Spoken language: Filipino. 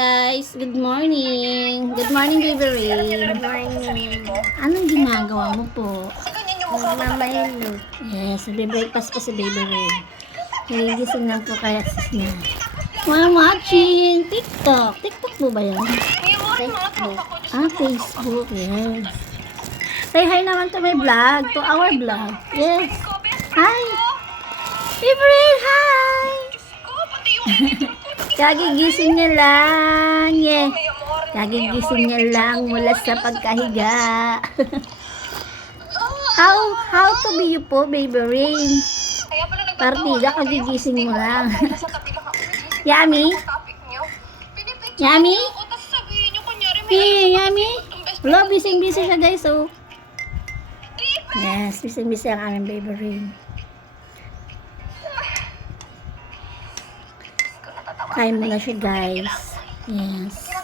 Guys, good morning. Good morning, Baby Rain. Good morning. Anong ginagawa mo po? Nagmamaylo. Yes, breakfast po si Baby Rain. Nagigising lang po kaya sis niya. Wow, watching TikTok. TikTok po ba yan? Facebook. Ah, Facebook. Yes. Say hi naman to my vlog, to our vlog. Yes. Hi. Baby Rain, hi. Kagigising niya lang. Yeah. Kagigising niya lang mula sa pagkahiga. how how to be you po, Baby Rain? Partida, kagigising mo lang. Yummy? Yummy? Hey, Yummy? Hello, bising-bising siya guys, oh. Yes, bising-bising ang aming Baby Rain. Mo na siya, guys. Yes.